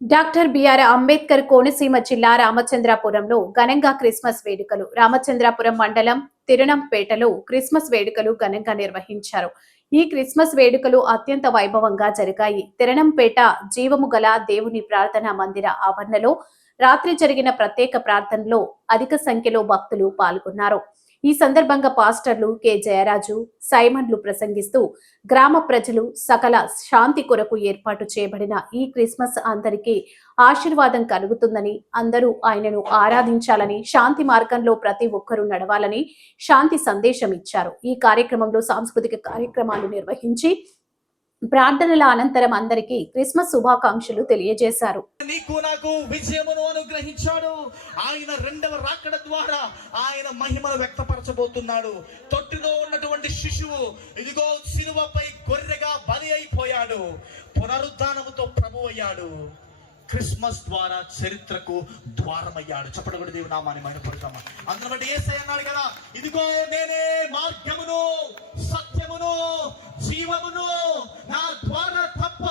Doctor BR Ambedkar Konaseema జిల్లా రామచంద్రాపురంలో ఘనంగా Christmas వేడుకలు. రామచంద్రాపురం మండలం తిరునంపేటలో క్రిస్మస్ వేడుకలు ఘనంగా నిర్వహించారు. ఈ క్రిస్మస్ వేడుకలు అత్యంత వైభవంగా జరిగాయి. తిరణంపేట జీవము గల దేవుని ప్రార్థనా మందిర ఆవరణలో రాత్రి జరిగిన ప్రత్యేక ప్రార్థనలో అధిక సంఖ్యలో భక్తులు పాల్గొన్నారు. ఈ సందర్భంగా పాస్టర్లు కె. జయరాజు సైమన్లు ప్రసంగిస్తూ గ్రామ ప్రజలు సకల శాంతి కొరకు ఏర్పాటు చేయబడిన ఈ క్రిస్మస్ అందరికీ ఆశీర్వాదం కలుగుతుందని అందరూ ఆయనను ఆరాధించాలని శాంతి మార్గంలో ప్రతి ఒక్కరూ నడవాలని శాంతి సందేశం ఇచ్చారు. ఈ కార్యక్రమంలో సాంస్కృతిక కార్యక్రమాలు నిర్వహించి ప్రార్థనల అనంతరం అందరికీ క్రిస్మస్ శుభాకాంక్షలు తెలియజేశారు. నీకు నాకు విజయమును అనుగ్రహించాడు. ఆయన రెండవ రాకడ ద్వారా ఆయన మహిమను వ్యక్తపరచబోతున్నాడు. తొట్టిలో ఉన్నటువంటి శిశువు ఇదిగో సిలువపై గొర్రెగా బలి అయిపోయాడు. పునరుద్ధానముతో ప్రభు అయ్యాడు క్రిస్మస్ ద్వారా చరిత్రకు ద్వారమయ్యాడు. చెప్పడం కూడా దేవుని నామాన్ని మైనపడతామా అందరం బట్టి ఏసై అన్నాడు కదా ఇదిగో నేనే మార్గమును సత్యమును జీవమును నా ద్వారా తప్ప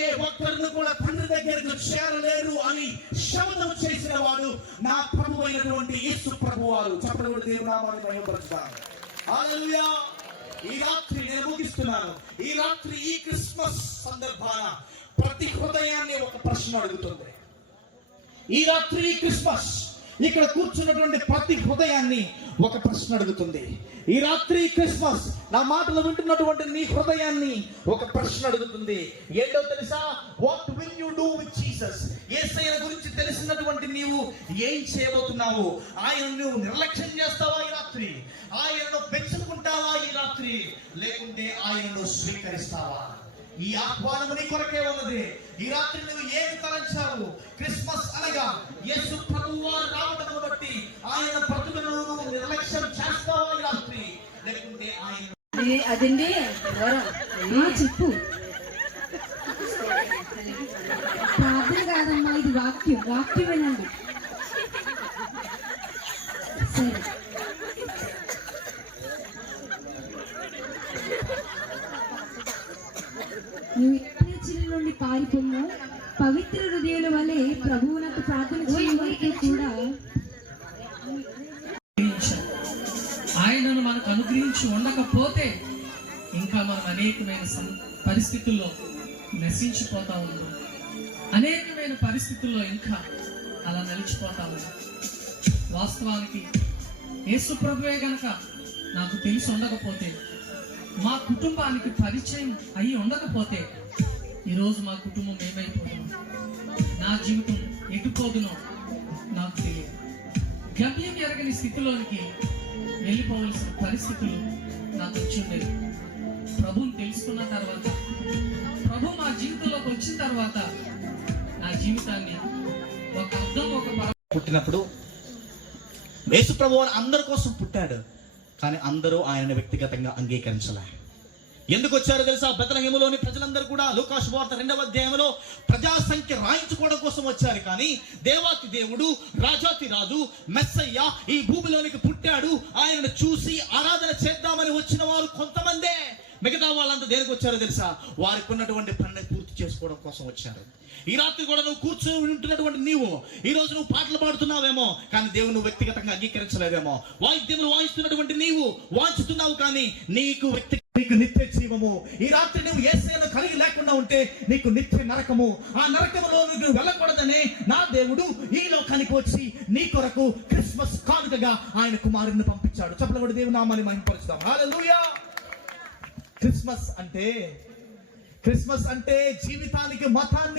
ఏ ఒక్కరిని కూడా తండ్రి దగ్గరకు చేరలేరు అని శబ్దం చేసిన వాడు నా ప్రభు అయినటువంటి యేసు ప్రభు వారు. చెప్పడం కూడా దేవుడు నామాన్ని మైనపడతాం ఈ రాత్రి నేను ముగిస్తున్నాను. ఈ రాత్రి ఈ క్రిస్మస్ సందర్భాన ప్రతి హృదయాన్ని ఒక ప్రశ్న అడుగుతుంది. ఈ రాత్రి క్రిస్మస్ ఇక్కడ కూర్చున్నటువంటి ప్రతి హృదయాన్ని ఒక ప్రశ్న అడుగుతుంది. ఈ రాత్రి క్రిస్మస్ నా మాటలు వింటున్నటువంటి నీ హృదయాన్ని ఒక ప్రశ్న అడుగుతుంది. ఏంటో తెలుసా? What will you do with Jesus ఏసైన గురించి తెలిసినటువంటి నీవు ఏం చేయబోతున్నావు? ఆయన నువ్వు నిర్లక్ష్యం చేస్తావా ఈ రాత్రి? ఆయనను పెంచుకుంటావా ఈ రాత్రి? లేకుంటే ఆయనను స్వీకరిస్తావా? ఈ ఆహ్వానము నీ కొరకే ఉన్నది. ఈ రాత్రి నువ్వు ఏమి తలంచావు? క్రిస్మస్ అనగా యేసు ప్రభువు వారు రావటం బట్టి ఆయన నువ్వు నిర్లక్ష్యం చేస్తావా ఈ రాత్రి? లేకుంటే ఆయన అది- అదండి చెప్పు. ప్రార్థన కాదమ్మా ఇది వాక్యం. వాక్యం వినండి. సరే. నువ్వు నుండి పారిపోయావు పవిత్ర హృదయాల వలె ప్రభువునకు ప్రార్థన చేయడానికి కూడా ఆయనను మనకు అనుగ్రహించి ఉండకపోతే ఇంకా మనం అనేకమైన పరిస్థితుల్లో నశించిపోతా ఉన్నాం. అనేకమైన పరిస్థితుల్లో ఇంకా అలా నలిచిపోతా ఉన్నాం. వాస్తవానికి యేసు ప్రభువే గనక నాకు తెలిసి ఉండకపోతే మా కుటుంబానికి పరిచయం అయి ఉండకపోతే ఈరోజు మా కుటుంబం ఏమైపోతున్నాం నా జీవితం ఎటుపోదునో నాకు తెలియదు. గమ్యం ఎరగని స్థితిలోనికి వెళ్ళిపోవలసిన పరిస్థితులు నాకు వచ్చిండేవి ప్రభుని తెలుసుకున్న తర్వాత ప్రభు మా జీవితంలోకి వచ్చిన తర్వాత నా జీవితాన్ని ఒక అర్థం ఒక పుట్టినప్పుడు యేసు ప్రభు అందరి కోసం పుట్టాడు. కానీ అందరూ ఆయన వ్యక్తిగతంగా అంగీకరించలే. ఎందుకు వచ్చారో తెలుసా? బెతలహేములోని ప్రజలందరూ కూడా లోకాష్ వార్త రెండవ అధ్యాయంలో ప్రజా సంఖ్య రాయించుకోవడం కోసం వచ్చారు. కానీ దేవాతి దేవుడు రాజాతి రాజు మెస్సయ్య ఈ భూమిలోనికి పుట్టాడు. ఆయనను చూసి ఆరాధన చేద్దామని వచ్చిన వారు కొంతమందే. మిగతా వాళ్ళంతా దేనికి వచ్చారో తెలుసా? వారికి ఉన్నటువంటి పనిని పూర్తి చేసుకోవడం కోసం వచ్చారు. ఈ రాత్రి కూడా నువ్వు కూర్చొని ఉంటున్నటువంటి నీవు. ఈ రోజు నువ్వు పాటలు పాడుతున్నావేమో కానీ దేవుని నువ్వు వ్యక్తిగతంగా అంగీకరించలేదేమో. వాయిద్యములు వాయిస్తున్నటువంటి నీవు వాంచుతున్నావు కానీ నీకు వ్యక్తి నీకు నిత్య జీవము. ఈ రాత్రి నువ్వు ఏసైను కలిగి లేకుండా ఉంటే నీకు నిత్య నరకము. ఆ నరకములో నువ్వు వెళ్ళకూడదనే నా దేవుడు ఈ లోకానికి వచ్చి నీ కొరకు క్రిస్మస్ కానుకగా ఆయన కుమారుడిని పంపించాడు. చెప్పలు కూడా దేవుని నామాన్ని మహింపరుచుదాం హల్లెలూయా! క్రిస్మస్ అంటే క్రిస్మస్ అంటే జీవితానికి మతాన్ని